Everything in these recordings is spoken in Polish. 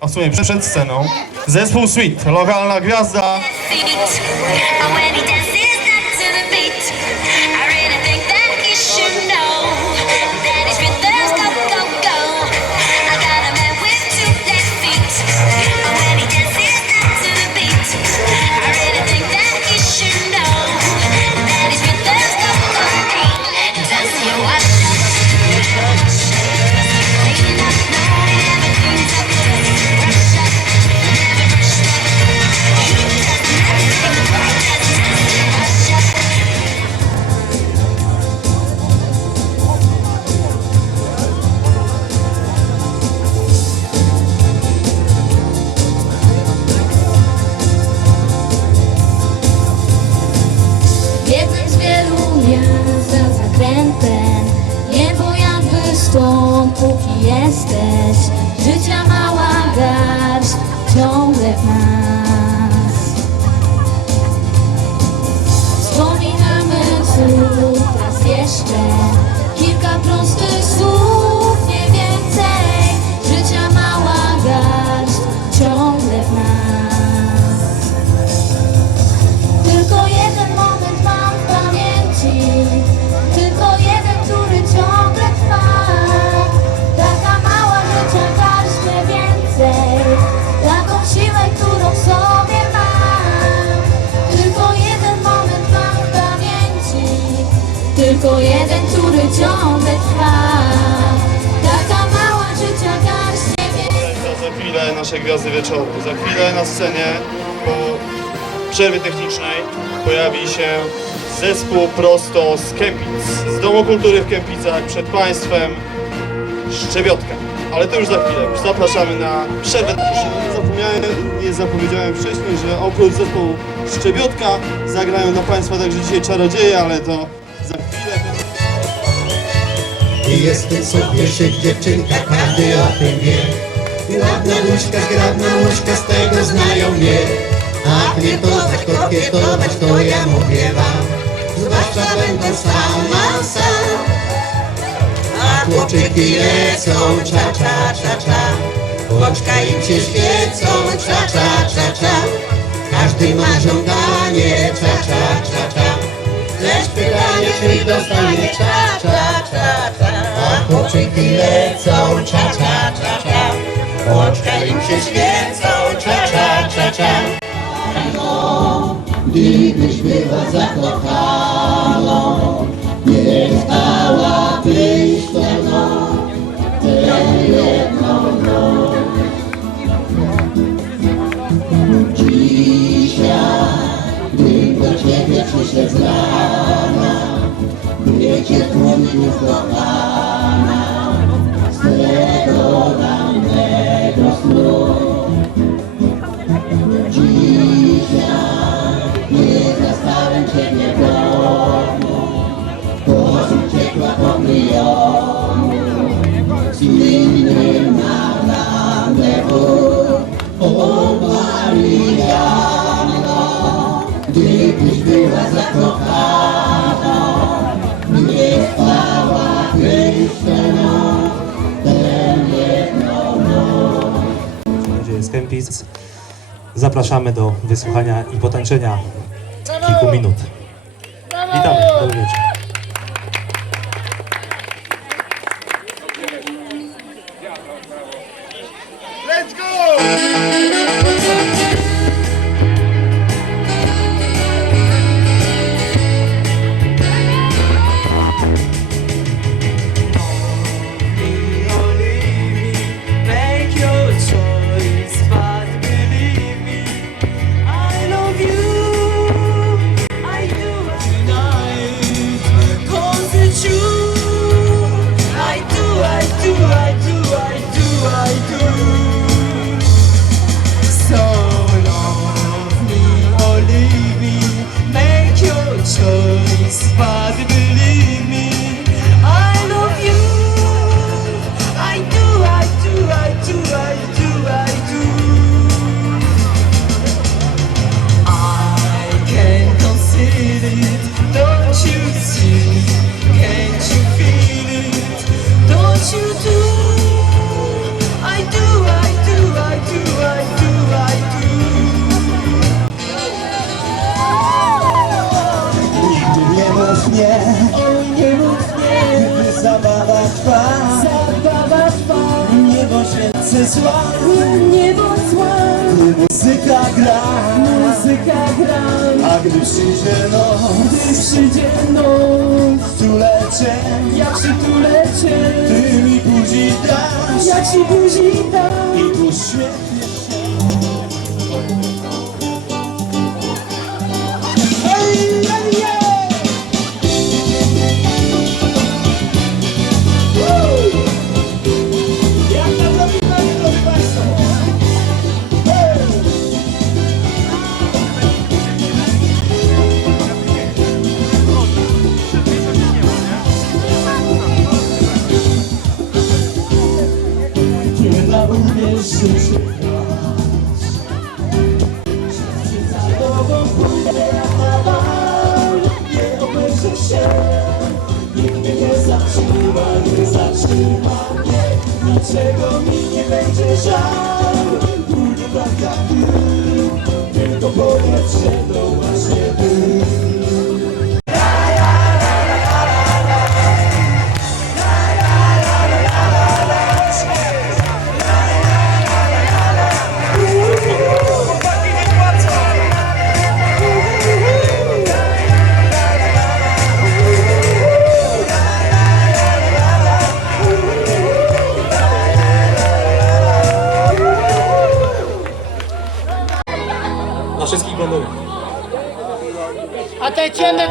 a w sumie przed sceną, zespół Sweet, lokalna gwiazda. Chwilę nasze gwiazdy wieczoru. Za chwilę na scenie po przerwie technicznej pojawi się zespół prosto z Kępic. Z Domu Kultury w Kępicach przed Państwem Szczebiotka. Ale to już za chwilę. Już zapraszamy na przerwę zapomniałem, nie zapowiedziałem wcześniej, że oprócz zespołu Szczebiotka zagrają dla Państwa także dzisiaj Czarodzieje, ale to za chwilę. I jestem sobie szyk dziewczynka, każdy o tym wie Ładna muśka, zgrabna muśka, z tego znają mnie. A klietować, kokietować, to ja mówię wam. Zwłaszcza będę sam na sam A chłopczyki lecą, cza, cza, cza, cza. Oczka im się świecą, cza, cza, cza, cza. Każdy ma żądanie, cza, cza, cza, cza. Lecz pytanie, czy dostanie cza, cza, cza, cza. A chłopczyki lecą, cza, cza, cza Oczka im się świecą, cza, cza, cza, cza. Gdybyś była zakochaną Nie stałabyś ze mną. Tę jedną noc. Dzisiaj gdy do ciebie przyszedł z rana, gdy cię tłumnie kochana, Dzisiaj Zapraszamy do wysłuchania i potańczenia kilku minut. Witamy. spot. trwa. Zabawa trwa. Niebo się zła. Niebo zła. Gdy muzyka gra. Muzyka gra. A gdy przyjdzie noc Gdy przyjdzie noc Stulecie Ja przytulę cię. Ty mi buzi dasz Ja ci buzi dam I tu świetnie tobą pójdę na bal Nie obejrzę się Nikt mnie nie zatrzyma, nie zatrzyma mnie Niczego mi nie będzie żal Pójdę tak jak ty Tylko powietrze to właśnie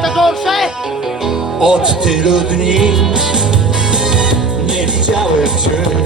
to gorsze? Od tylu dni nie widziałem cię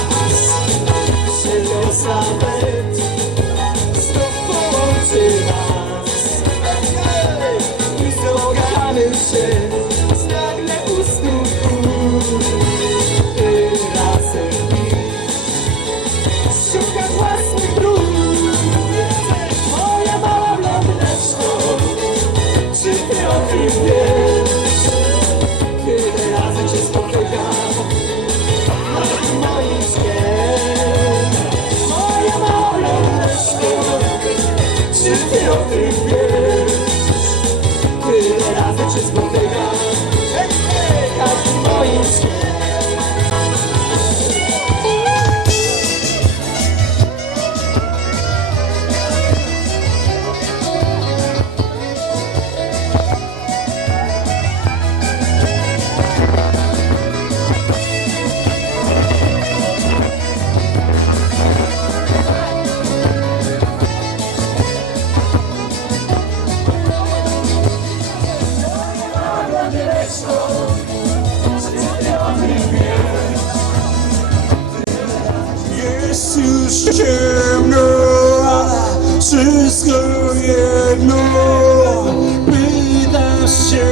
Pytasz się